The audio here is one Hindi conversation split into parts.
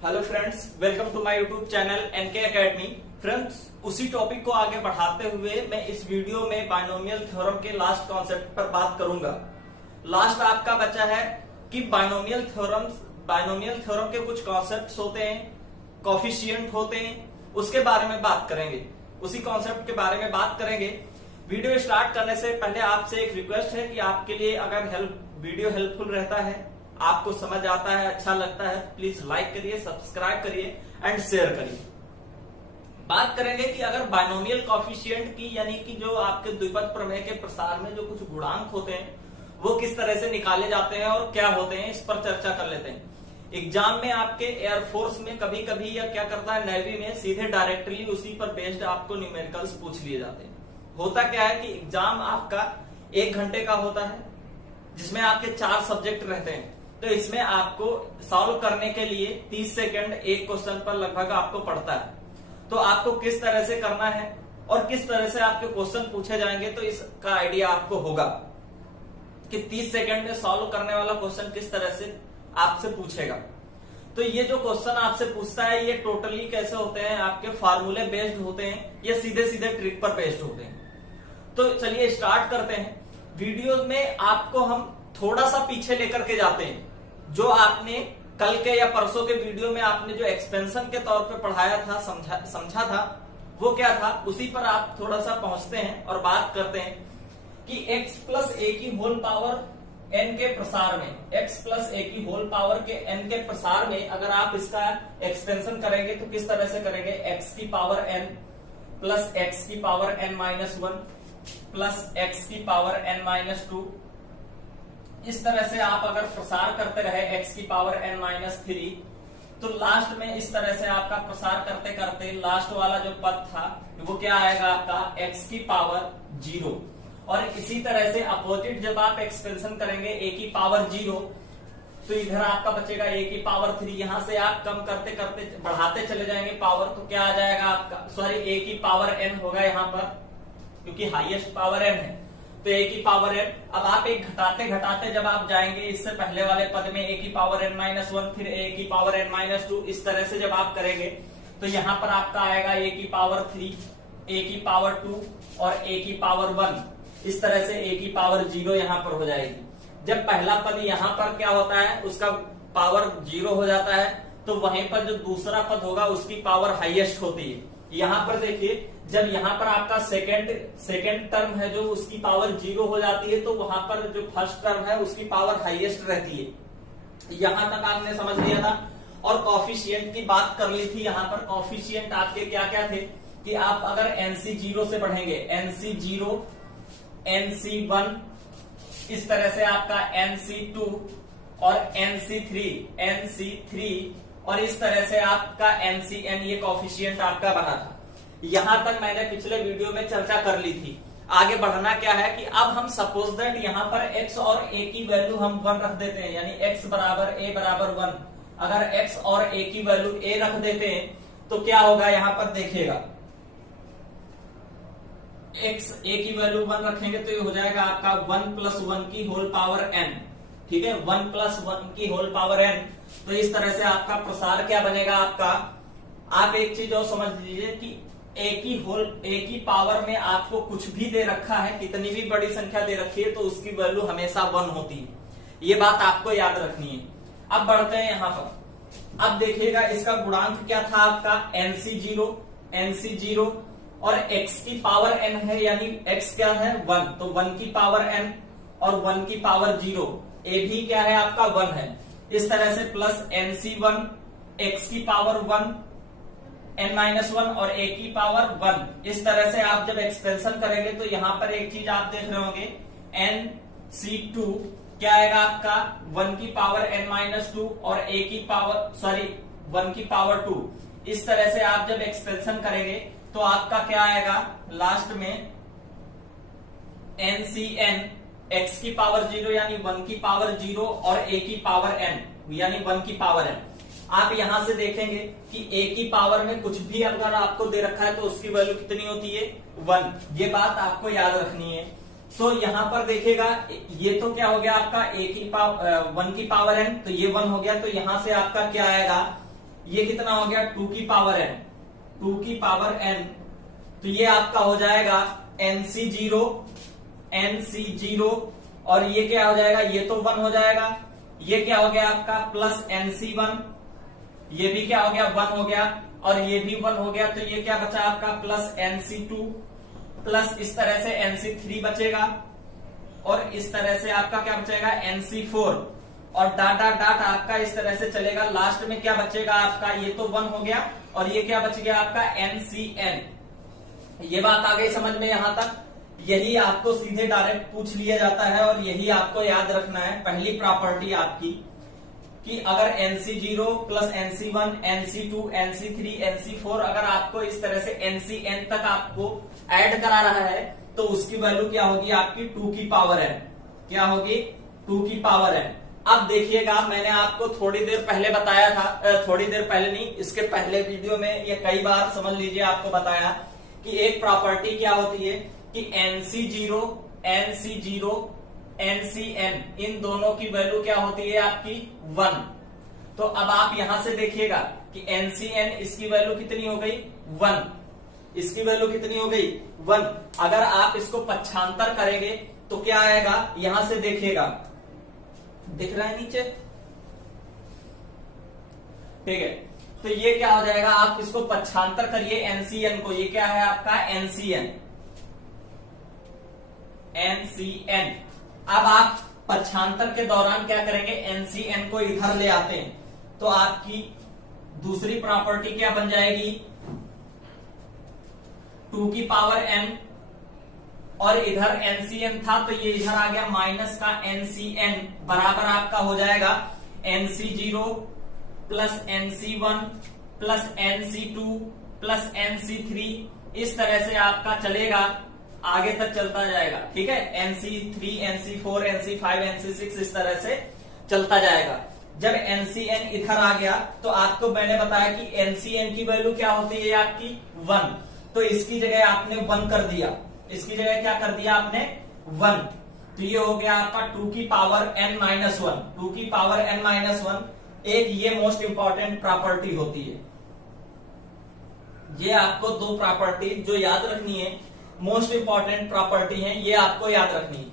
Hello friends, welcome to my YouTube channel NK academy. Friends, उसी टॉपिक को आगे बढ़ाते हुए मैं इस वीडियो में बाइनोमियल थ्योरम के लास्ट कॉन्सेप्ट पर बात करूंगा। लास्ट आपका बचा है कि बाइनोमियल थ्योरम के कुछ कॉन्सेप्ट्स होते हैं, कोफिशिएंट होते हैं, उसके बारे में बात करेंगे, उसी कॉन्सेप्ट के बारे में बात करेंगे। वीडियो स्टार्ट करने से पहले आपसे एक रिक्वेस्ट है कि आपके लिए अगर वीडियो हेल्पफुल रहता है, आपको समझ आता है, अच्छा लगता है, प्लीज लाइक करिए, सब्सक्राइब करिए एंड शेयर करिए। बात करेंगे कि अगर बाइनोमियल कोफिशिएंट की यानी कि जो आपके द्विपद प्रमेय के प्रसार में जो कुछ गुणांक होते हैं वो किस तरह से निकाले जाते हैं और क्या होते हैं, इस पर चर्चा कर लेते हैं। एग्जाम में आपके एयरफोर्स में कभी कभी या क्या करता है, नेवी में सीधे डायरेक्टली उसी पर बेस्ड आपको न्यूमेरिकल्स पूछ लिए जाते हैं। होता क्या है कि एग्जाम आपका 1 घंटे का होता है जिसमें आपके 4 सब्जेक्ट रहते हैं, तो इसमें आपको सॉल्व करने के लिए 30 सेकंड एक क्वेश्चन पर लगभग आपको पड़ता है। तो आपको किस तरह से करना है और किस तरह से आपके क्वेश्चन पूछे जाएंगे, तो इसका आइडिया आपको होगा कि 30 सेकंड में सॉल्व करने वाला क्वेश्चन किस तरह से आपसे पूछेगा। तो ये जो क्वेश्चन आपसे पूछता है ये टोटली कैसे होते हैं, आपके फार्मूले बेस्ड होते हैं या सीधे सीधे ट्रिक पर बेस्ड होते हैं। तो चलिए स्टार्ट करते हैं। वीडियो में आपको हम थोड़ा सा पीछे लेकर के जाते हैं। जो आपने कल के या परसों के वीडियो में आपने जो एक्सपेंशन के तौर पे पढ़ाया था, समझा था, वो क्या था, उसी पर आप थोड़ा सा पहुंचते हैं और बात करते हैं कि x प्लस ए की होल पावर n के प्रसार में, x प्लस ए की होल पावर के n के प्रसार में अगर आप इसका एक्सपेंशन करेंगे तो किस तरह से करेंगे, x की पावर n प्लस x की power n minus 1 plus x की पावर n माइनस 2, इस तरह से आप अगर प्रसार करते रहे x की पावर n माइनस 3, तो लास्ट में इस तरह से आपका प्रसार करते करते लास्ट वाला जो पद था वो क्या आएगा आपका x की पावर 0। और इसी तरह से अपोजिट जब आप एक्सपेंशन करेंगे a की पावर 0, तो इधर आपका बचेगा a की पावर 3। यहां से आप कम करते करते बढ़ाते चले जाएंगे पावर, तो क्या आ जाएगा आपका, सॉरी a की पावर n होगा यहाँ पर क्योंकि हाईएस्ट पावर n है, तो a की पावर n। अब आप एक घटाते घटाते जब आप जाएंगे इससे पहले वाले पद में a की पावर n माइनस 1, फिर a की पावर n माइनस 2, इस तरह से जब आप करेंगे तो यहाँ पर आपका आएगा a की पावर 3, a की पावर 2 और a की पावर 1, इस तरह से a की पावर 0 यहाँ पर हो जाएगी। जब पहला पद यहाँ पर क्या होता है, उसका पावर 0 हो जाता है, तो वहीं पर जो दूसरा पद होगा उसकी पावर हाईएस्ट होती है। यहाँ पर देखिए, जब यहाँ पर आपका सेकेंड टर्म है जो उसकी पावर 0 हो जाती है, तो वहां पर जो फर्स्ट टर्म है उसकी पावर हाईएस्ट रहती है। यहां तक आपने समझ लिया था। और कॉफिशिएंट की बात कर ली थी। यहाँ पर कॉफिशिएंट आपके क्या क्या थे कि आप अगर NC 0 से बढ़ेंगे, NC 0, NC 1, इस तरह से आपका NC 2 और NC 3 और इस तरह से आपका NCN, ये कॉफिशिएंट आपका बना था। यहां तक मैंने पिछले वीडियो में चर्चा कर ली थी। आगे बढ़ना क्या है कि अब हम सपोज दैट यहाँ पर x और a की वैल्यू हम 1 रख देते हैं, यानी x बराबर a बराबर 1। अगर x और a की वैल्यू a रख देते हैं तो क्या होगा, यहाँ पर देखिएगा, x a की वैल्यू 1 रखेंगे तो ये हो जाएगा आपका 1 प्लस 1 की होल पावर n। ठीक है, 1 प्लस 1 की होल पावर n। तो इस तरह से आपका प्रसार क्या बनेगा आपका। आप एक चीज और समझ लीजिए कि a की पावर में आपको कुछ भी दे रखा है, कितनी भी बड़ी संख्या दे रखी है, तो उसकी वैल्यू हमेशा 1 होती है। ये बात आपको याद रखनी है। अब बढ़ते हैं यहां पर। अब देखिएगा इसका गुणांक क्या था आपका, NC 0 और x की पावर n है, यानी x क्या है 1, तो 1 की पावर n और 1 की पावर 0, a भी क्या है आपका 1 है। इस तरह से प्लस NC 1, x की पावर 1, n माइनस 1 और a की पावर 1। इस तरह से आप जब एक्सपेंशन करेंगे तो यहाँ पर एक चीज आप देख रहे होंगे, NC 2 क्या आएगा आपका 1 की पावर n माइनस 2 और a की पावर, सॉरी 1 की पावर 2। इस तरह से आप जब एक्सपेंशन करेंगे तो आपका क्या आएगा लास्ट में NCN, x की पावर 0 यानी 1 की पावर 0 और a की पावर n यानी 1 की पावर n। आप यहां से देखेंगे कि a की पावर में कुछ भी अगर आपको दे रखा है तो उसकी वैल्यू कितनी होती है 1। ये बात आपको याद रखनी है। सो यहाँ पर देखिएगा, ये तो क्या हो गया आपका 1 की पावर n, तो ये 1 हो गया। तो यहां से आपका क्या आएगा ये कितना हो गया 2 की पावर n, 2 की पावर n, तो ये आपका हो जाएगा nc0, nc0, और ये क्या हो जाएगा, ये तो 1 हो जाएगा, ये क्या हो गया आपका प्लस nc1, ये भी क्या हो गया 1 हो गया, और ये भी 1 हो गया, तो ये क्या बचा आपका प्लस nc2, प्लस इस तरह से nc3 बचेगा, और इस तरह से आपका क्या बचेगा nc4, और डाट डाट डाट आपका इस तरह से चलेगा। लास्ट में क्या बचेगा आपका, ये तो 1 हो गया, और ये क्या बच गया आपका ncn। ये बात आ गई समझ में यहां तक। यही आपको सीधे डायरेक्ट पूछ लिया जाता है, और यही आपको याद रखना है पहली प्रॉपर्टी आपकी, कि अगर nc0 plus nc1 nc2 nc3 nc4 अगर आपको इस तरह से ncn तक आपको ऐड करा रहा है, तो उसकी वैल्यू क्या होगी आपकी 2 की पावर n, क्या होगी 2 की पावर n। अब देखिएगा, मैंने आपको थोड़ी देर पहले बताया था, थोड़ी देर पहले नहीं, इसके पहले वीडियो में ये कई बार समझ लीजिए आपको बताया कि एक प्रॉपर्टी क्या होती है कि nc0 nc0 ncn इन दोनों की वैल्यू क्या होती है आपकी 1। तो अब आप यहां से देखिएगा कि ncn इसकी वैल्यू कितनी हो गई 1, इसकी वैल्यू कितनी हो गई 1। अगर आप इसको पक्षांतर करेंगे तो क्या आएगा, यहां से देखिएगा, दिख रहा है नीचे, ठीक है। तो ये क्या हो जाएगा, आप इसको पक्षांतर करिए ncn को, ये क्या है आपका ncn, ncn। अब आप पक्षांतर के दौरान क्या करेंगे, ncn को इधर ले आते हैं, तो आपकी दूसरी प्रॉपर्टी क्या बन जाएगी 2 की पावर n, और इधर ncn था तो ये इधर आ गया माइनस का ncn, बराबर आपका हो जाएगा nc0 plus nc1 plus nc2 plus nc3, इस तरह से आपका चलेगा, आगे तक चलता जाएगा, ठीक है। nc3 nc4 nc5 nc6 इस तरह से चलता जाएगा। जब ncn इधर आ गया तो आपको मैंने बताया कि ncn की वैल्यू क्या होती है आपकी 1, तो इसकी जगह आपने 1 कर दिया, इसकी जगह क्या कर दिया आपने 1, तो ये हो गया आपका 2 की पावर n माइनस 1, 2 की पावर n माइनस 1। एक ये मोस्ट इंपॉर्टेंट प्रॉपर्टी होती है, ये आपको दो प्रॉपर्टी जो याद रखनी है, मोस्ट इंपॉर्टेंट प्रॉपर्टी है, ये आपको याद रखनी है।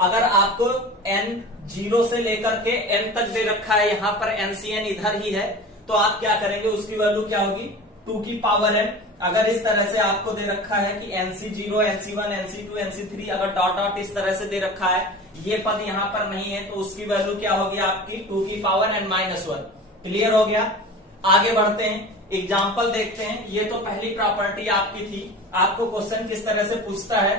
अगर आपको n 0 से लेकर के n तक दे रखा है, यहां पर ncn इधर ही है, तो आप क्या करेंगे, उसकी वैल्यू क्या होगी 2 की पावर n। अगर इस तरह से आपको दे रखा है कि nc0 nc1 nc2 nc3 अगर डॉट डॉट इस तरह से दे रखा है, ये पद यहां पर नहीं है, तो उसकी वैल्यू क्या होगी आपकी 2 की पावर n माइनस 1। क्लियर हो गया। आगे बढ़ते हैं, एग्जाम्पल देखते हैं। ये तो पहली प्रॉपर्टी आपकी थी। आपको क्वेश्चन किस तरह से पूछता है,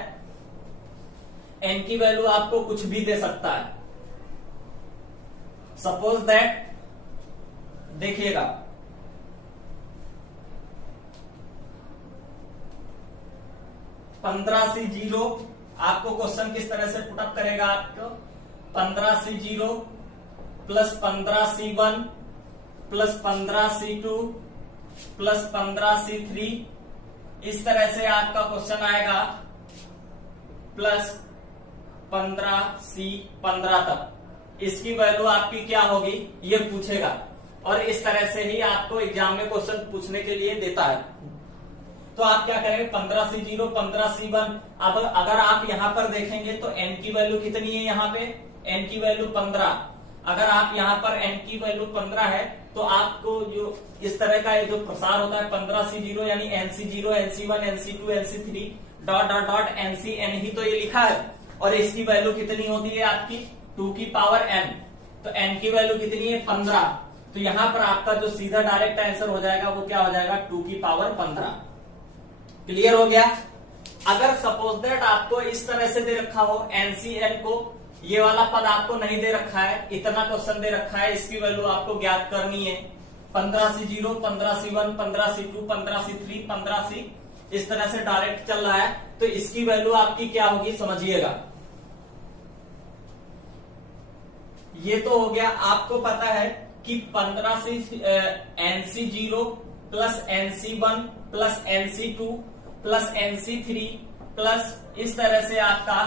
n की वैल्यू आपको कुछ भी दे सकता है। सपोज दैट, देखिएगा 15c0, आपको क्वेश्चन किस तरह से पुटअप करेगा, आपको 15c0 plus 15c1 plus 15c2 plus 15c3, इस तरह से आपका क्वेश्चन आएगा प्लस 15c15 तक। इसकी वैल्यू आपकी क्या होगी ये पूछेगा, और इस तरह से ही आपको एग्जाम में क्वेश्चन पूछने के लिए देता है। तो आप क्या करेंगे 15c0 15c1। अब अगर आप यहां पर देखेंगे तो n की वैल्यू कितनी है, यहाँ पे n की वैल्यू 15। अगर आप यहाँ पर n की वैल्यू 15 है, तो आपको जो इस तरह का जो प्रसार होता है 15c0 यानी nc0 nc1 nc2 nc3 dot dot dot ncn ही तो ये लिखा है, और इसकी वैल्यू कितनी होती है आपकी 2 की पावर n। तो n की वैल्यू कितनी है 15, तो यहां पर आपका जो सीधा डायरेक्ट आंसर हो जाएगा वो क्या हो जाएगा 2 की पावर 15। क्लियर हो गया। अगर सपोज दैट आपको इस तरह से दे रखा हो ncn को, ये वाला पद आपको नहीं दे रखा है, इतना क्वेश्चन दे रखा है, इसकी वैल्यू आपको ज्ञात करनी है 15c0 15c1 15c2 15c3 15c, इस तरह से डायरेक्ट चल रहा है, तो इसकी वैल्यू आपकी क्या होगी समझिएगा। ये तो हो गया, आपको पता है कि 15 nc0 plus nc1 plus nc2 plus nc3 plus इस तरह से आपका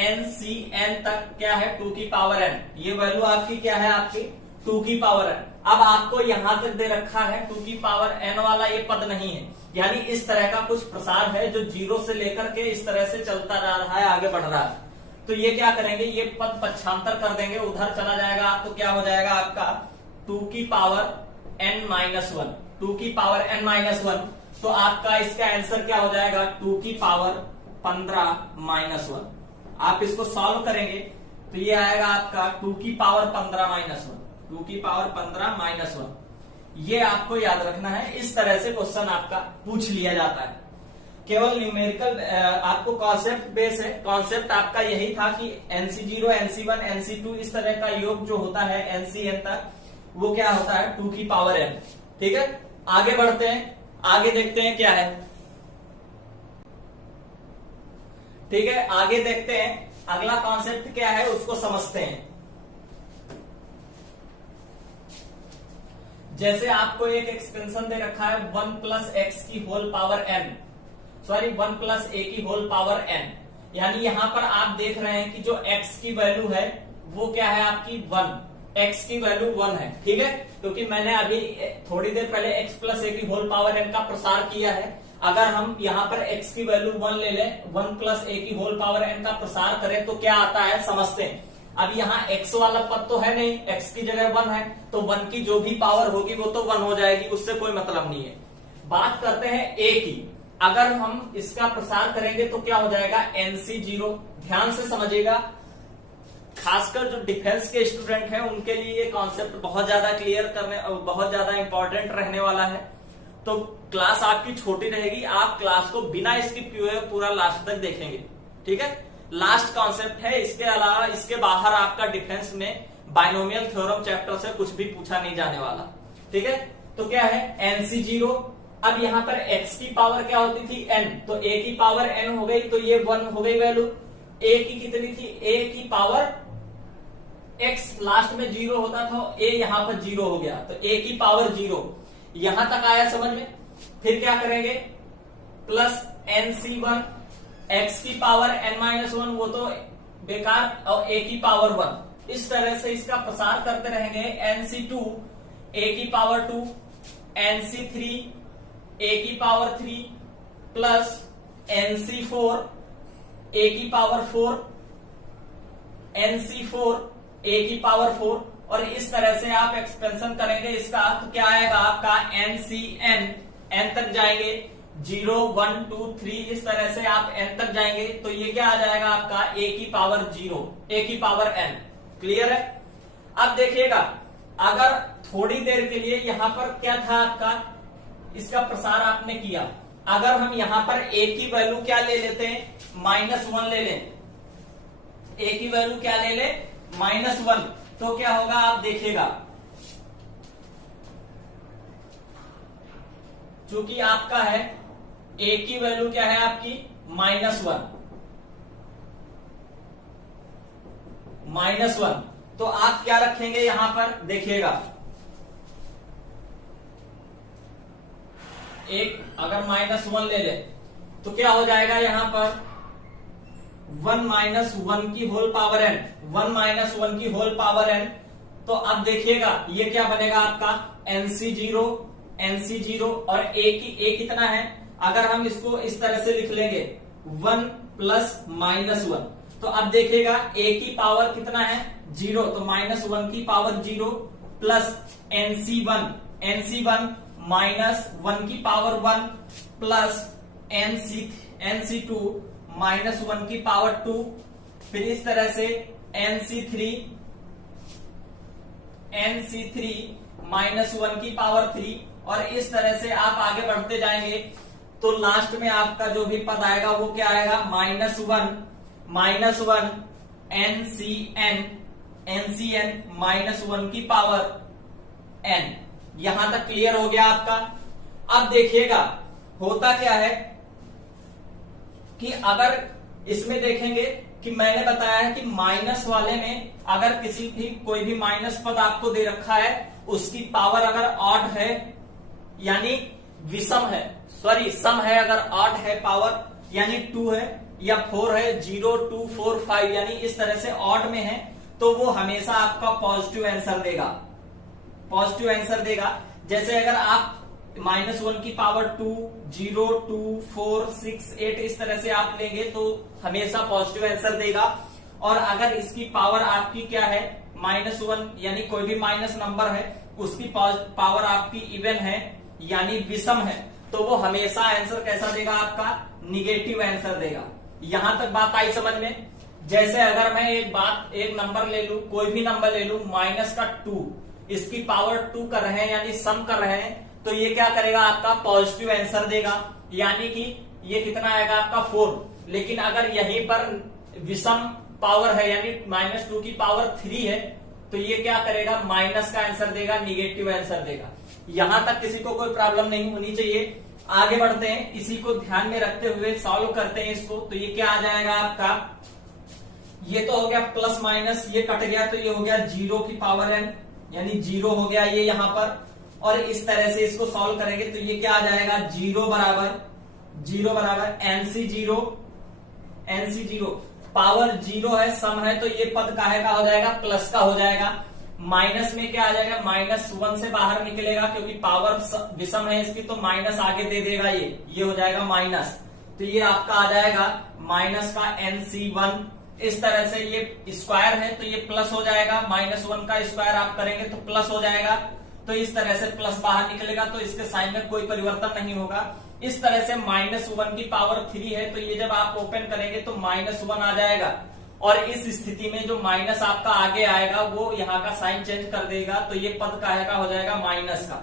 ncn तक क्या है 2 की पावर n। ये वैल्यू आपकी क्या है आपकी 2 की पावर n। अब आपको यहां तक दे रखा है 2 की पावर n वाला ये पद नहीं है, यानी इस तरह का कुछ प्रसार है जो 0 से लेकर के इस तरह से चलता जा रहा है, आगे बढ़ रहा है। तो ये क्या करेंगे, ये पद पक्षांतर कर देंगे, उधर चला जाएगा, तो क्या हो जाएगा आपका 2 की पावर n-1, 2 की पावर n-1। तो आपका इसका आंसर क्या हो जाएगा 2 की पावर 15-1। आप इसको सॉल्व करेंगे तो ये आएगा आपका 2 की पावर 15-1, 2 की पावर 15-1। ये आपको याद रखना है, इस तरह से क्वेश्चन आपका पूछ लिया जाता है। केवल न्यूमेरिकल आपको कॉन्सेप्ट बेस है, कॉन्सेप्ट आपका यही था कि NC0, NC1, NC2 इस तरह का योग जो होता है NCN तक, वो क्या होता है 2 की पावर n। ठीक है, आगे बढ़ते हैं, आगे देखते हैं क्या है। ठीक है, आगे देखते हैं अगला कॉन्सेप्ट क्या है, उसको समझते हैं। जैसे आपको एक एक्सपेंशन दे रखा है 1 प्लस एक्स की whole power n, sorry 1 plus a की होल पावर n, यानी यहां पर आप देख रहे हैं कि जो x की वैल्यू है वो क्या है आपकी 1, x की वैल्यू 1 है। ठीक है, क्योंकि मैंने अभी थोड़ी देर पहले x प्लस ए की होल पावर n का प्रसार किया है। अगर हम यहाँ पर x की वैल्यू 1 ले लें, 1 प्लस ए की होल पावर n का प्रसार करें तो क्या आता है समझते हैं। अब यहाँ x वाला पद तो है नहीं, x की जगह 1 है, तो 1 की जो भी पावर होगी वो तो 1 हो जाएगी, उससे कोई मतलब नहीं है। बात करते हैं a की, अगर हम इसका प्रसार करेंगे तो क्या हो जाएगा NC0। ध्यान से समझिएगा, खासकर जो डिफेंस के स्टूडेंट हैं उनके लिए ये कॉन्सेप्ट बहुत ज्यादा क्लियर करने, बहुत ज्यादा इंपॉर्टेंट रहने वाला है। तो क्लास आपकी छोटी रहेगी, आप क्लास को बिना स्किप किए हुए पूरा लास्ट तक देखेंगे। ठीक है, लास्ट कॉन्सेप्ट है, इसके अलावा इसके बाहर आपका डिफेंस में बाइनोमियल थ्योरम चैप्टर से कुछ भी पूछा नहीं जाने वाला। ठीक है, तो क्या है NC0। अब यहां पर x की पावर क्या होती थी n, तो a की पावर n हो गई, तो ये 1 हो गई वैल्यू। a की कितनी थी, a की पावर x लास्ट में 0 होता था, a यहां पर 0 हो गया, तो a की पावर 0 यहां तक आया समझ में। फिर क्या करेंगे प्लस NC1, x की पावर n-1 वो तो बेकार, और a की पावर 1, इस तरह से इसका प्रसार करते रहेंगे। NC2, a की पावर 2, NC3, a की पावर 3 प्लस NC4, a की पावर 4, NC4, a की पावर 4, और इस तरह से आप एक्सपेंशन करेंगे। इसका अर्थ क्या आएगा आपका NCN, n तक जाएंगे, 0, 1, 2, 3 इस तरह से आप n तक जाएंगे, तो ये क्या आ जाएगा आपका a की पावर 0, a की पावर n। क्लियर है। अब देखिएगा, अगर थोड़ी देर के लिए यहां पर क्या था आपका, इसका प्रसार आपने किया, अगर हम यहां पर a की वैल्यू क्या ले लेते हैं -1 ले लें, a की वैल्यू क्या ले लें -1, तो क्या होगा आप देखिएगा, चूंकि आपका है a की वैल्यू क्या है आपकी -1, तो आप क्या रखेंगे यहां पर देखिएगा, एक अगर -1 ले ले तो क्या हो जाएगा यहां पर 1 -1 की होल पावर n, 1 -1 की होल पावर n। तो अब देखिएगा ये क्या बनेगा आपका NC0, NC0 और a कितना है, अगर हम इसको इस तरह से लिख लेंगे 1 प्लस -1, तो अब देखिएगा a की पावर कितना है 0, तो -1 की पावर 0 प्लस NC1 -1 की पावर 1 प्लस NC2 -1 की पावर 2, फिर इस तरह से NC3 -1 की पावर 3, और इस तरह से आप आगे बढ़ते जाएंगे। तो लास्ट में आपका जो भी पद आएगा वो क्या आएगा -1 NCN -1 की पावर n। यहां तक क्लियर हो गया आपका। अब देखिएगा होता क्या है कि अगर इसमें देखेंगे कि मैंने बताया है कि माइनस वाले में अगर किसी भी कोई भी माइनस पद आपको दे रखा है, उसकी पावर अगर ऑड है यानी विषम है, सॉरी सम है, अगर ऑड है पावर यानी 2 है या 4 है, 0, 2, 4, 5 यानी इस तरह से ऑड में है, तो वो हमेशा आपका पॉजिटिव आंसर देगा। पॉजिटिव आंसर देगा। जैसे अगर आप -1 की पावर 2, 0, 2, 4, 6, 8 इस तरह से आप लेंगे तो हमेशा पॉजिटिव आंसर देगा। और अगर इसकी पावर आपकी क्या है -1 यानी कोई भी माइनस नंबर है उसकी पावर आपकी इवन है यानी विषम है, तो वो हमेशा आंसर कैसा देगा आपका निगेटिव आंसर देगा। यहां तक बात आई समझ में। जैसे अगर मैं एक नंबर ले लू, कोई भी नंबर ले लू -2, इसकी पावर 2 कर रहे हैं यानी सम कर रहे हैं, तो ये क्या करेगा आपका पॉजिटिव आंसर देगा, यानी कि ये कितना आएगा आपका 4। लेकिन अगर यहीं पर विषम पावर है यानी -2 की पावर 3 है, तो ये क्या करेगा माइनस का आंसर देगा, निगेटिव आंसर देगा। यहां तक किसी को कोई प्रॉब्लम नहीं होनी चाहिए। आगे बढ़ते हैं, इसी को ध्यान में रखते हुए सॉल्व करते हैं इसको। तो ये क्या आ जाएगा आपका, ये तो हो गया प्लस माइनस, ये कट गया तो ये हो गया 0 की पावर n यानी 0 हो गया ये यहां पर। और इस तरह से इसको सॉल्व करेंगे तो ये क्या आ जाएगा 0 बराबर NC0 पावर 0 है, सम है, तो ये पद काहे का हो जाएगा प्लस का हो जाएगा। माइनस में क्या आ जाएगा -1 से बाहर निकलेगा क्योंकि पावर विषम है इसकी, तो माइनस आगे दे देगा, ये हो जाएगा माइनस। तो ये आपका आ जाएगा माइनस का NC1। इस तरह से ये स्क्वायर है तो ये प्लस हो जाएगा, -1 का स्क्वायर आप करेंगे तो प्लस हो जाएगा। तो इस तरह से प्लस बाहर निकलेगा तो इसके साइन में कोई परिवर्तन नहीं होगा। इस तरह से -1 की पावर 3 है तो ये जब आप ओपन करेंगे तो -1 आ जाएगा। और इस स्थिति में जो माइनस आपका आगे आएगा वो यहाँ का साइन चेंज कर देगा, तो ये पद का हो जाएगा माइनस का।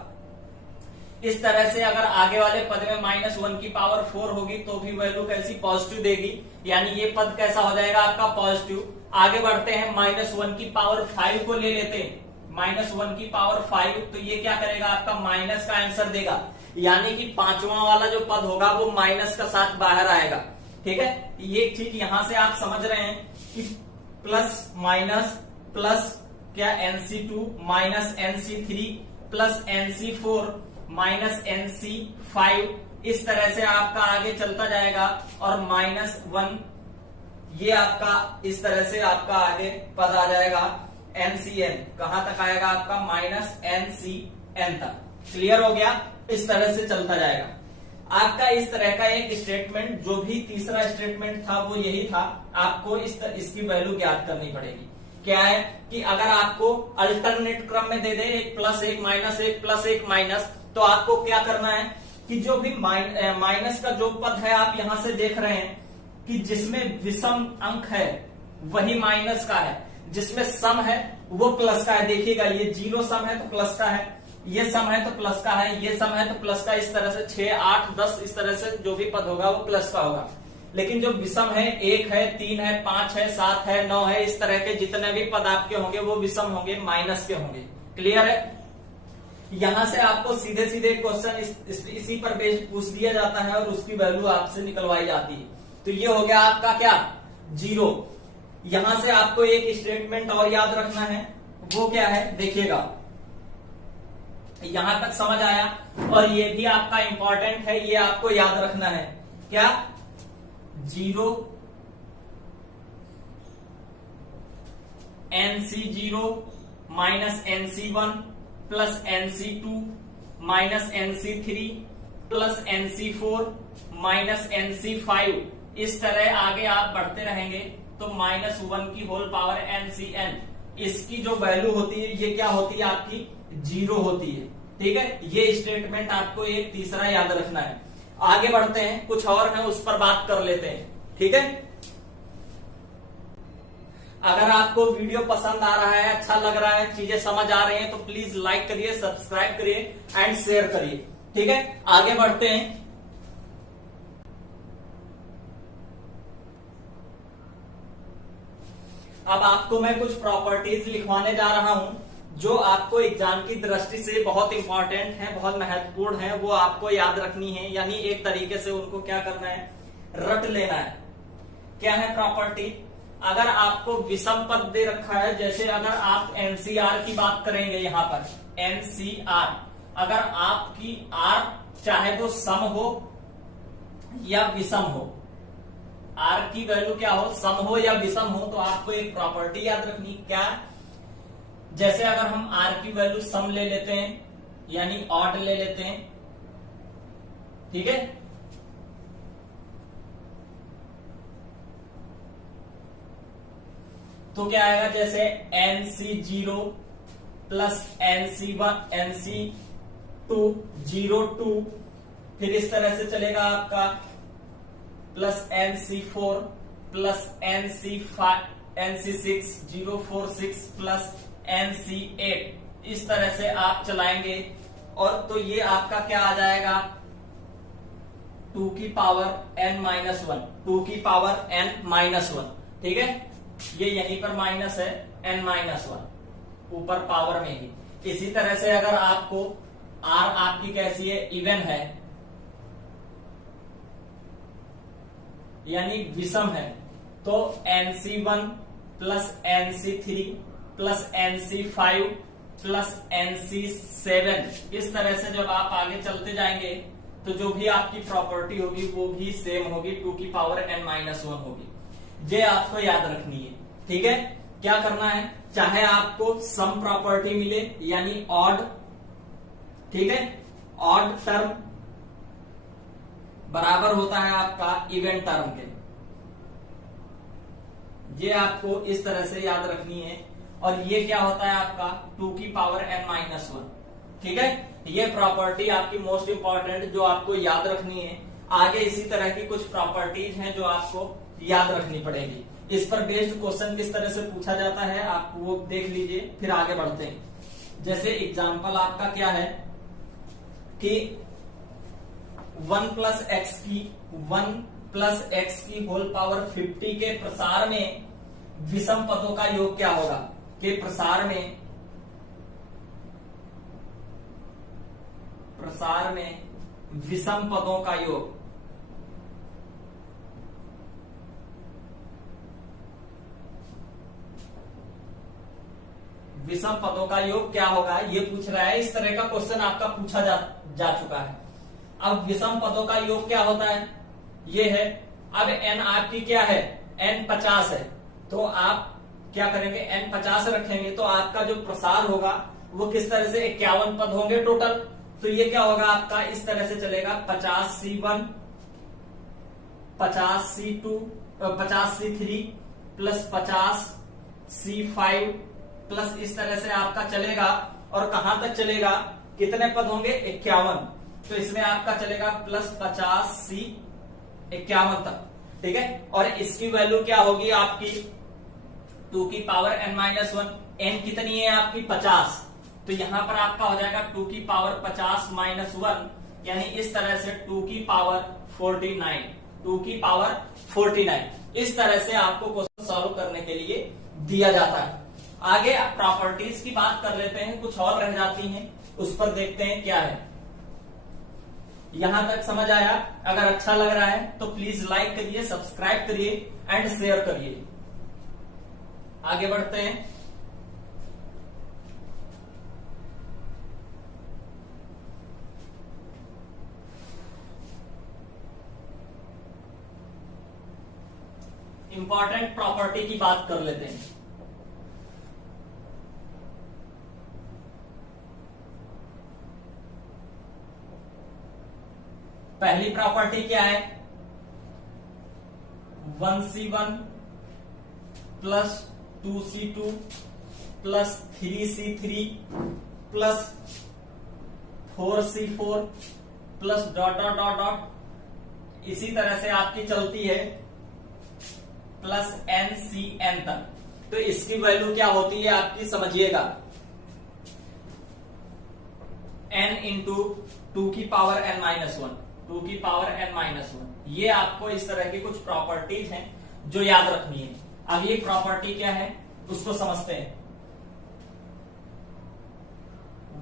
इस तरह से अगर आगे वाले पद में -1 की पावर 4 होगी तो भी वैल्यू कैसी पॉजिटिव देगी, यानी ये पद कैसा हो जाएगा आपका पॉजिटिव। आगे बढ़ते हैं, -1 की पावर 5 को ले लेते हैं, -1 की पावर 5, तो ये क्या करेगा आपका माइनस का आंसर देगा, यानी कि पांचवा वाला जो पद होगा वो माइनस का साथ बाहर आएगा। ठीक है, ये चीज यहां से आप समझ रहे हैं कि प्लस माइनस प्लस क्या NC2 minus NC3 plus NC4 minus NC5, इस तरह से आपका आगे चलता जाएगा। और -1 ये आपका इस तरह से आपका आगे पद आ जाएगा NCN, कहां तक आएगा आपका -NCN तक। क्लियर हो गया, इस तरह से चलता जाएगा आपका। इस तरह का एक स्टेटमेंट, जो भी तीसरा स्टेटमेंट था वो यही था, आपको इसकी वैल्यू ज्ञात करनी पड़ेगी। क्या है कि अगर आपको अल्टरनेट क्रम में दे दे एक प्लस एक माइनस एक प्लस एक माइनस, तो आपको क्या करना है कि जो भी माइनस का जो पद है आप यहां से देख रहे हैं कि जिसमें विषम अंक है वही माइनस का है, जिसमें सम है वो प्लस का है। देखिएगा ये 0 सम है तो प्लस का है, ये सम है तो प्लस का है, ये सम है तो प्लस का। इस तरह से 6, 8, 10 इस तरह से जो भी पद होगा वो प्लस का होगा। लेकिन जो विषम है 1 है, 3 है, 5 है, 7 है, 9 है, इस तरह के जितने भी पद आपके होंगे वो विषम होंगे, माइनस के होंगे। क्लियर है। यहां से आपको सीधे सीधे क्वेश्चन इसी पर बेस पूछ दिया जाता है और उसकी वैल्यू आपसे निकलवाई जाती है। तो ये हो गया आपका क्या 0। यहां से आपको एक स्टेटमेंट और याद रखना है, वो क्या है देखिएगा, यहां तक समझ आया। और ये भी आपका इंपॉर्टेंट है, ये आपको याद रखना है, क्या 0 NC0 minus NC1 plus NC2 minus NC3 plus NC4 minus NC5, इस तरह आगे आप बढ़ते रहेंगे तो -1 की होल पावर NCN, इसकी जो वैल्यू होती है ये क्या होती है आपकी 0 होती है। ठीक है, ये स्टेटमेंट आपको एक तीसरा याद रखना है। आगे बढ़ते हैं, कुछ और है उस पर बात कर लेते हैं। ठीक है, अगर आपको वीडियो पसंद आ रहा है, अच्छा लग रहा है, चीजें समझ आ रही हैं, तो प्लीज लाइक करिए, सब्सक्राइब करिए एंड शेयर करिए। ठीक है, आगे बढ़ते हैं। अब आपको मैं कुछ प्रॉपर्टीज लिखवाने जा रहा हूं जो आपको एग्जाम की दृष्टि से बहुत इंपॉर्टेंट है, बहुत महत्वपूर्ण है, वो आपको याद रखनी है। यानी एक तरीके से उनको क्या करना है, रट लेना है। क्या है प्रॉपर्टी, अगर आपको विषम पद दे रखा है, जैसे अगर आप NCR की बात करेंगे, यहां पर NCR, अगर आपकी R चाहे वो सम हो या विषम हो, R की वैल्यू क्या हो, सम हो या विषम हो, तो आपको एक प्रॉपर्टी याद रखनी, क्या जैसे अगर हम आर की वैल्यू सम ले लेते हैं यानी ऑड ले लेते हैं, ठीक है, तो क्या आएगा, जैसे NC0 प्लस NC1 NC2 02, फिर इस तरह से चलेगा आपका plus NC4 plus NC6 046 plus NC8, इस तरह से आप चलाएंगे और तो ये आपका क्या आ जाएगा 2 की पावर n-1, 2 की पावर n-1, ठीक है, ये यहीं पर माइनस है n-1 ऊपर पावर में ही। इसी तरह से अगर आपको r आपकी कैसी है, इवन है यानी विषम है, तो NC1 plus NC3 plus NC5 plus NC7, इस तरह से जब आप आगे चलते जाएंगे तो जो भी आपकी प्रॉपर्टी होगी वो भी सेम होगी, 2 की पावर n-1 होगी। ये आपको याद रखनी है, ठीक है। क्या करना है, चाहे आपको सम प्रॉपर्टी मिले यानी ऑड, ठीक है, ऑड टर्म बराबर होता है आपका इवन टर्म के, ये आपको इस तरह से याद रखनी है। और ये क्या होता है आपका 2 की पावर n-1, ठीक है। ये प्रॉपर्टी आपकी मोस्ट इंपॉर्टेंट जो आपको याद रखनी है। आगे इसी तरह की कुछ प्रॉपर्टीज हैं जो आपको याद रखनी पड़ेगी। इस पर बेस्ड क्वेश्चन किस तरह से पूछा जाता है आप वो देख लीजिए, फिर आगे बढ़ते हैं। जैसे एग्जांपल आपका क्या है कि 1 प्लस एक्स की होल पावर 50 के प्रसार में विषम पदों का योग क्या होगा, के प्रसार में विषम पदों का योग, विषम पदों का योग क्या होगा ये पूछ रहा है। इस तरह का क्वेश्चन आपका पूछा जा चुका है। अब विषम पदों का योग क्या होता है, ये है। अब n आपकी क्या है, n 50 है, तो आप क्या करेंगे, n 50 रखेंगे तो आपका जो प्रसार होगा वो किस तरह से 51 पद होंगे टोटल। तो ये क्या होगा आपका, इस तरह से चलेगा 50C1 50C2 50C3 plus 50C5 plus इस तरह से आपका चलेगा। और कहां तक चलेगा, कितने पद होंगे, 51, तो इसमें आपका चलेगा प्लस 50C 51 तक, ठीक है। और इसकी वैल्यू क्या होगी आपकी 2 की पावर n-1, n कितनी है आपकी 50, तो यहां पर आपका हो जाएगा 2 की पावर 50 -1, यानी इस तरह से 2 की पावर 49, 2 की पावर 49। इस तरह से आपको क्वेश्चन सॉल्व करने के लिए दिया जाता है। आगे प्रॉपर्टीज की बात कर लेते हैं, कुछ और रह जाती हैं, उस पर देखते हैं क्या है। यहां तक समझ आया? अगर अच्छा लग रहा है तो प्लीज लाइक करिए, सब्सक्राइब करिए एंड शेयर करिए। आगे बढ़ते हैं। इंपॉर्टेंट प्रॉपर्टी की बात कर लेते हैं। पहली प्रॉपर्टी क्या है, 1C1 plus 2C2 plus 3C3 plus 4C4 plus dot dot dot dot, इसी तरह से आपकी चलती है प्लस NCN तक। तो इसकी वैल्यू क्या होती है आपकी, समझिएगा, n इंटू 2 की पावर n-1, 2 की पावर n-1। ये आपको इस तरह की कुछ प्रॉपर्टीज हैं जो याद रखनी है। अब ये प्रॉपर्टी क्या है उसको समझते हैं।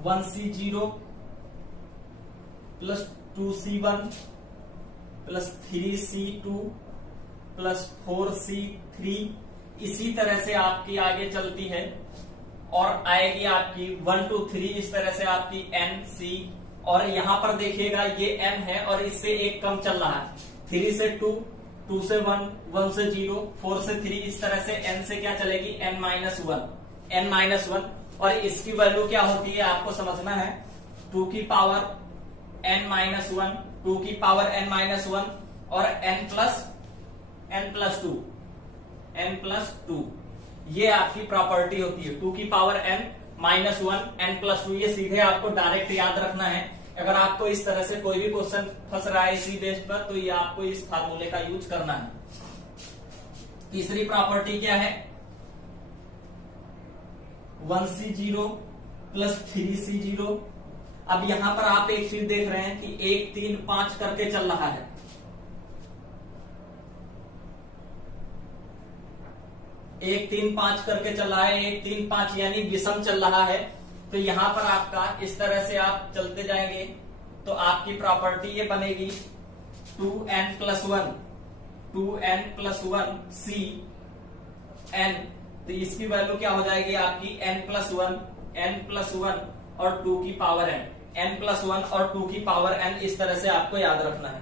1C0 plus 2C1 plus 3C2 plus 4C3, इसी तरह से आपकी आगे चलती है और आएगी आपकी 1 2 3, इस तरह से आपकी NC। और यहां पर देखिएगा ये n है और इससे एक कम चल रहा है, 3 से 2, 2 से 1, 1 से 0, 4 से 3, इस तरह से n से क्या चलेगी n-1, n-1। और इसकी वैल्यू क्या होती है आपको समझना है, 2 की पावर n माइनस 1, 2 की पावर n माइनस 1 और n प्लस टू, ये आपकी प्रॉपर्टी होती है। 2 की power n minus 1 n plus 2, ये सीधे आपको डायरेक्ट याद रखना है। अगर आपको इस तरह से कोई भी क्वेश्चन फंस रहा है इसी बेस पर, तो ये आपको इस फार्मूले का यूज करना है। तीसरी प्रॉपर्टी क्या है, 1c0 प्लस 3c0। अब यहां पर आप एक चीज देख रहे हैं कि 1 3 5 करके चल रहा है, 1 3 5 करके चल रहा है, 1 3 5 यानी विषम चल रहा है। तो यहां पर आपका इस तरह से आप चलते जाएंगे तो आपकी प्रॉपर्टी ये बनेगी 2n plus 1, 2n plus 1 c n। तो इसकी वैल्यू क्या हो जाएगी आपकी n प्लस 1 और 2 की पावर n प्लस 1 और 2 की पावर n। इस तरह से आपको याद रखना है।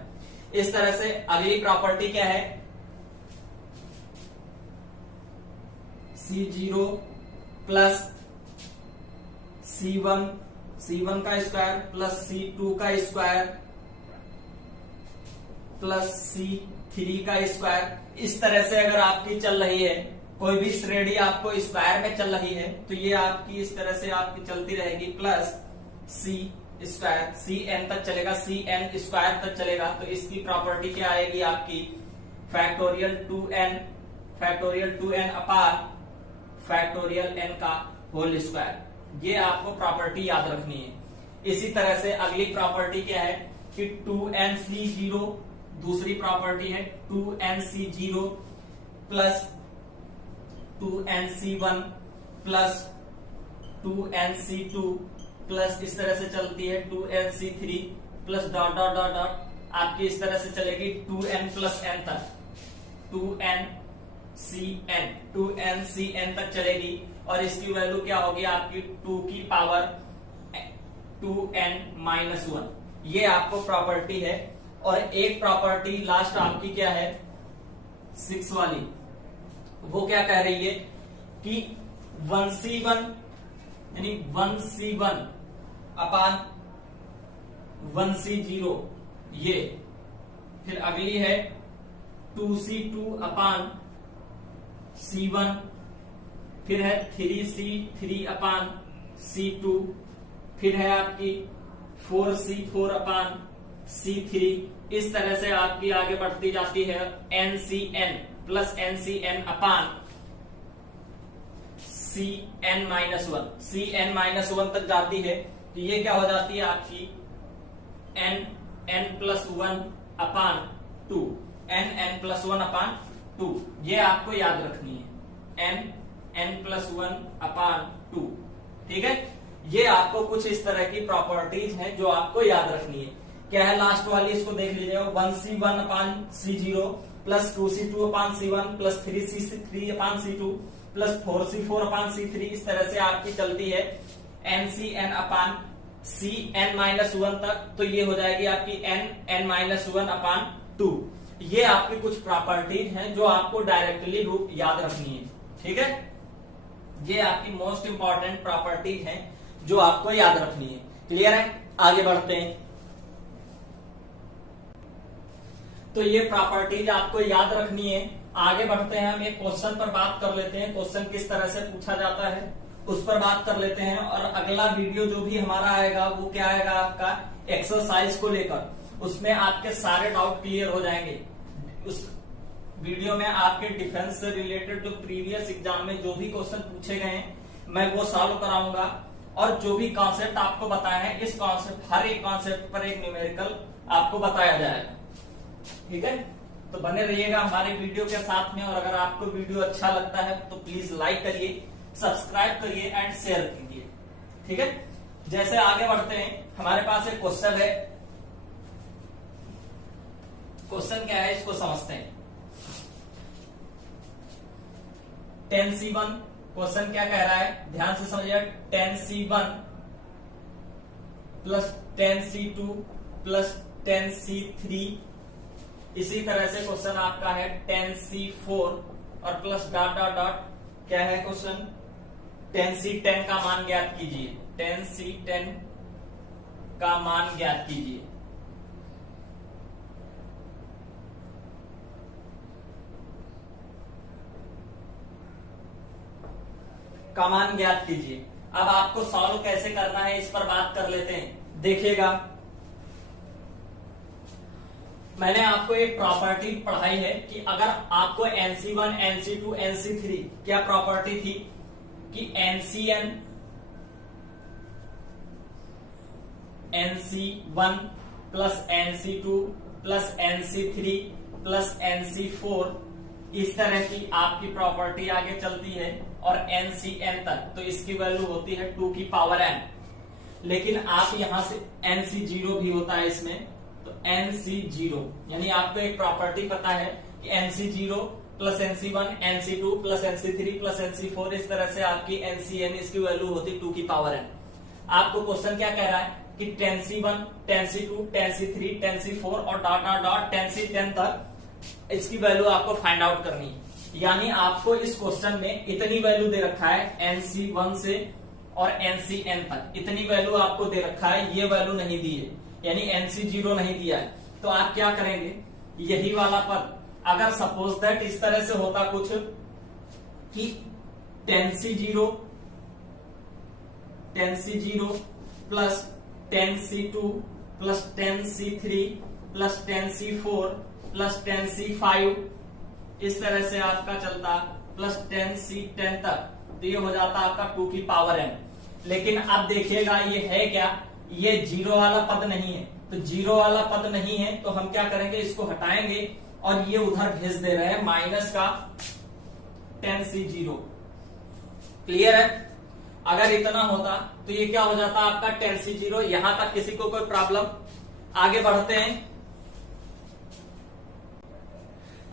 इस तरह से अगली प्रॉपर्टी क्या है, c0 प्लस c1 का स्क्वायर प्लस c2 का स्क्वायर प्लस c3 का स्क्वायर। इस तरह से अगर आपकी चल रही है, कोई भी श्रेणी आपको स्क्वायर में चल रही है, तो ये आपकी इस तरह से आपकी चलती रहेगी, प्लस c स्क्वायर, cn तक चलेगा, cn स्क्वायर तक चलेगा। तो इसकी प्रॉपर्टी क्या आएगी आपकी, फैक्टोरियल 2n अपार फैक्टोरियल n का होल स्क्वायर। ये आपको प्रॉपर्टी याद रखनी है। इसी तरह से अगली प्रॉपर्टी क्या है कि 2nc0, दूसरी प्रॉपर्टी है 2nc0 plus 2nc1 plus 2nc2 plus इस तरह से चलती है 2nc3 plus dot dot dot dot आपकी इस तरह से चलेगी 2n प्लस n तक, 2ncn तक चलेगी। और इसकी वैल्यू क्या होगी आपकी 2 की पावर 2n माइनस 1। ये आपको प्रॉपर्टी है। और एक प्रॉपर्टी लास्ट आपकी क्या है 6 वाली, वो क्या कह रही है कि 1c1 यानी 1c1 अपान 1c0 ये, फिर अगली है 2c2 अपान c1, फिर है 3c3 अपान c2, फिर है आपकी 4c4 अपान c3। इस तरह से आपकी आगे बढ़ती जाती है ncn प्लस ncn अपान cn माइनस 1, cn माइनस 1 तक जाती है। तो ये क्या हो जाती है आपकी n प्लस 1 अपान 2, n प्लस 1 अपान 2। ये आपको याद रखनी है, n प्लस 1 अपान 2। ठीक है, ये आपको कुछ इस तरह की प्रॉपर्टीज हैं जो आपको याद रखनी है। क्या है लास्ट वाली, इसको देख लीजिएगा, 1c1 अपान c0 प्लस 2c2 अपान c1 प्लस 3c3 अपान c2 प्लस 4c4 अपान c3। इस तरह से आपकी चलती है ncn अपान cn माइनस 1 तक। तो ये हो जाएगी आपकी n माइनस 1 अपान 2। ये आपकी कुछ प्रॉपर्टीज हैं जो आपको डायरेक्टली रूप याद रखनी है। ठीक है, ये आपकी मोस्ट इंपॉर्टेंट प्रॉपर्टीज हैं जो आपको याद रखनी है। क्लियर है, आगे बढ़ते हैं। तो ये प्रॉपर्टीज आपको याद रखनी है। आगे बढ़ते हैं, हम एक क्वेश्चन पर बात कर लेते हैं। क्वेश्चन किस तरह से पूछा जाता है उस पर बात कर लेते हैं। और अगला वीडियो जो भी हमारा आएगा वो क्या आएगा आपका एक्सरसाइज को लेकर, उसमें आपके सारे डाउट क्लियर हो जाएंगे। उस वीडियो में आपके डिफेंस से रिलेटेड जो प्रीवियस एग्जाम में जो भी क्वेश्चन पूछे गए हैं मैं वो सॉल्व कराऊंगा। और जो भी कॉन्सेप्ट आपको बताया है, इस कॉन्सेप्ट हर एक कॉन्सेप्ट पर एक न्यूमेरिकल आपको बताया जाएगा। ठीक है, तो बने रहिएगा हमारे वीडियो के साथ में। और अगर आपको वीडियो अच्छा लगता है तो प्लीज लाइक करिए, सब्सक्राइब करिए एंड शेयर कीजिए। ठीक है, जैसे आगे बढ़ते हैं, हमारे पास एक क्वेश्चन है। क्वेश्चन क्या है इसको समझते हैं। 10c1 क्वेश्चन क्या कह रहा है, ध्यान से समझिए। 10c1 plus 10c2 plus 10c3। इसी तरह से क्वेश्चन आपका है 10c4 और प्लस डॉट डॉट डॉट क्या है क्वेश्चन 10C10 का मान ज्ञात कीजिए। 10C10 का मान ज्ञात कीजिए। का मान ज्ञात कीजिए। अब आपको सॉल्व कैसे करना है इस पर बात कर लेते हैं। देखिएगा, मैंने आपको एक प्रॉपर्टी पढ़ाई है कि अगर आपको NC1, NC2, NC3 क्या प्रॉपर्टी थी कि NCN, NC1 plus NC2 plus NC3 plus NC4 इस तरह की आपकी प्रॉपर्टी आगे चलती है और NCN तक, तो इसकी वैल्यू होती है 2 की पावर n। लेकिन आप यहां से NC0 भी होता है इसमें, तो NC0 यानी आपको एक प्रॉपर्टी पता है कि NC0 plus NC1, NC2 plus NC3 plus NC4 इस तरह से आपकी NCN इसकी वैल्यू होती 2 की पावर n। आपको क्वेश्चन क्या कह रहा है कि 10C1, 10C2, 10C3, 10C4 और डॉट डॉट डॉट 10C10 तक इसकी वैल्यू आपको फाइंड आउट करनी है। यानी आपको इस क्वेश्चन में इतनी वैल्यू दे रखा है NC1 से और NCN तक, इतनी वैल्यू आपको दे रखा है, ये वैल्यू नहीं दी है, यानी NC0 नहीं दिया है। तो आप क्या करेंगे, यही वाला पद अगर सपोज दैट इस तरह से होता कुछ कि 10C0 plus 10C2 plus 10C3 plus 10C4 plus 10C5 इस तरह से आपका चलता प्लस 10C10 तक, तो ये हो जाता आपका 2 की पावर n। लेकिन अब देखिएगा ये है क्या, ये जीरो वाला पद नहीं है, तो जीरो वाला पद नहीं है तो हम क्या करेंगे, इसको हटाएंगे और ये उधर भेज दे रहे हैं माइनस का 10C0। क्लियर है? अगर इतना होता तो ये क्या हो जाता आपका 10C0। यहां तक किसी को कोई प्रॉब्लम? आगे बढ़ते हैं।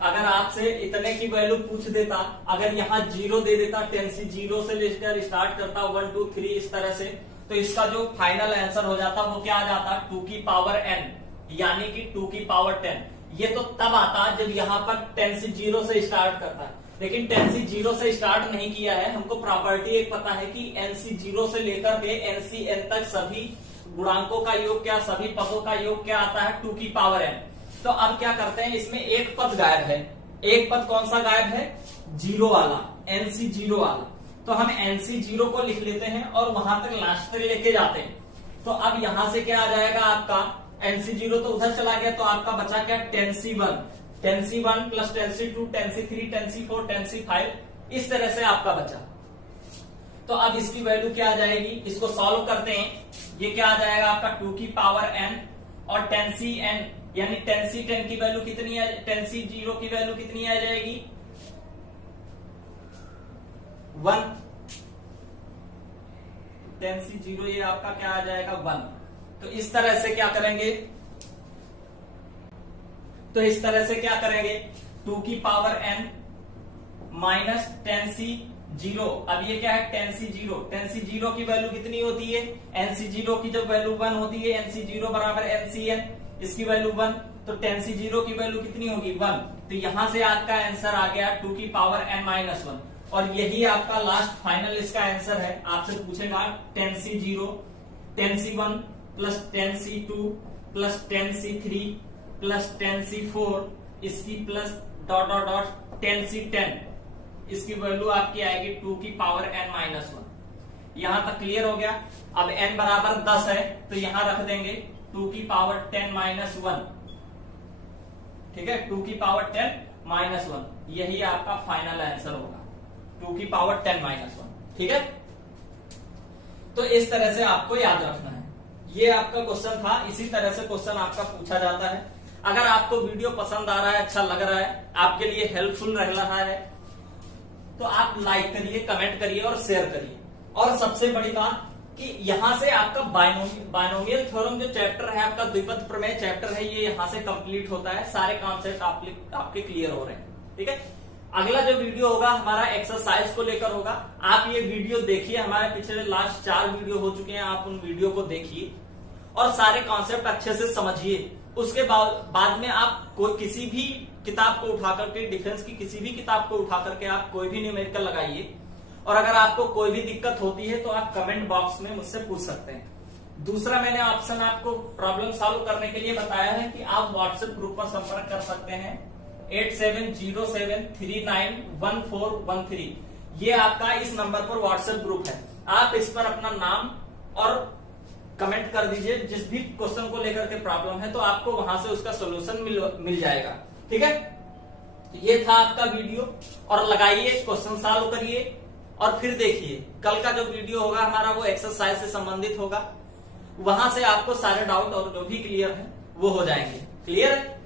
अगर आपसे इतने की वैल्यू पूछ देता, अगर यहाँ 0 दे देता, 10C0 से लेकर स्टार्ट करता 1 2 3 इस तरह से, तो इसका जो फाइनल आंसर हो जाता वो क्या आ जाता 2 की पावर n, यानी कि 2 की पावर 10। ये तो तब आता जब यहाँ पर 10C0 से स्टार्ट करता है, लेकिन 10C0 से स्टार्ट नहीं किया है। हमको प्रॉपर्टी एक पता है कि NC0 से लेकर के NCN तक सभी गुणांकों का योग क्या, सभी पदों का योग क्या आता है 2 की पावर n। तो अब क्या करते हैं, इसमें एक पद गायब है। एक पद कौन सा गायब है? जीरो वाला, NC0 वाला। तो हम NC0 को लिख लेते हैं और वहां तक लास्ट तक लेके जाते हैं। तो अब यहां से क्या आ जाएगा आपका, NC0 तो उधर चला गया, तो आपका बचा क्या 10C1, 10C1 plus 10C2, 10C3, 10C4, 10C5 इस तरह से आपका बचा। तो अब इसकी वैल्यू क्या आ जाएगी, इसको सॉल्व करते हैं। ये क्या आ जाएगा आपका 2 की पावर n और 10CN यानी 10C10 की वैल्यू कितनी है, 10C0 की वैल्यू कितनी आ जाएगी 1। 10C0 ये आपका क्या आ जाएगा 1। तो इस तरह से क्या करेंगे, तो इस तरह से क्या करेंगे 2 की पावर n माइनस 10C0। अब ये क्या है 10C0, 10C0 की वैल्यू कितनी होती है, NC0 की जब वैल्यू 1 होती है, NC0 बराबर NCN, इसकी वैल्यू 1, तो 10C0 की वैल्यू कितनी होगी 1। तो यहां से आपका आंसर आ गया 2 की पावर n माइनस 1 और यही आपका लास्ट फाइनल इसका आंसर है। आपसे पूछेगा 10C0, 10C1 plus 10C2 plus 10C3 plus 10C4 इसकी plus dot dot dot 10C10 इसकी वैल्यू आपकी आएगी 2 की पावर n माइनस 1। यहां तक क्लियर हो गया। अब n बराबर 10 है तो यहां रख देंगे 2 की पावर 10 माइनस 1। ठीक है, 2 की पावर 10 माइनस 1 यही आपका फाइनल आंसर होगा, 2 की पावर 10 माइनस 1। ठीक है, तो इस तरह से आपको याद रखना है। ये आपका क्वेश्चन था, इसी तरह से क्वेश्चन आपका पूछा जाता है। अगर आपको वीडियो पसंद आ रहा है, अच्छा लग रहा है, आपके लिए हेल्पफुल रह रहा है, तो आप लाइक करिए, कमेंट करिए और शेयर करिए। और सबसे बड़ी बात कि यहां से आपका बायनोमियल थ्योरम जो चैप्टर है, आपका द्विपद प्रमेय चैप्टर है, ये यहां से कंप्लीट होता है। सारे कॉन्सेप्ट आपके क्लियर हो रहे हैं। ठीक है, अगला जो वीडियो होगा हमारा एक्सरसाइज को लेकर होगा। आप ये वीडियो देखिए, हमारे पिछले लास्ट 4 वीडियो हो चुके हैं, आप उन वीडियो को देखिए और सारे कॉन्सेप्ट अच्छे से समझिए। उसके बाद में आप कोई किसी भी किताब को उठा करके, डिफेंस की किसी भी किताब को उठा करके आप कोई भी न्यूमेरिकल लगाइए और अगर आपको कोई भी दिक्कत होती है तो आप कमेंट बॉक्स में मुझसे पूछ सकते हैं। दूसरा मैंने ऑप्शन आपको प्रॉब्लम सॉल्व करने के लिए बताया है कि आप व्हाट्सएप ग्रुप पर संपर्क कर सकते हैं 8707391413। ये आपका इस नंबर पर व्हाट्सएप ग्रुप है। आप इस पर अपना नाम और कमेंट कर दीजिए जिस भी क्वेश्चन को लेकर के प्रॉब्लम है, तो आपको वहां से उसका सोल्यूशन मिल जाएगा। ठीक है, तो ये था आपका वीडियो। और लगाइए, क्वेश्चन सॉल्व करिए और फिर देखिए कल का जो वीडियो होगा हमारा वो एक्सरसाइज से संबंधित होगा। वहां से आपको सारे डाउट और जो भी क्लियर है वो हो जाएंगे। क्लियर है?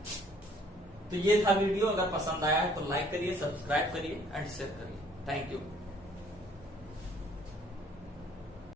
तो ये था वीडियो। अगर पसंद आया है तो लाइक करिए, सब्सक्राइब करिए एंड शेयर करिए। Thank you.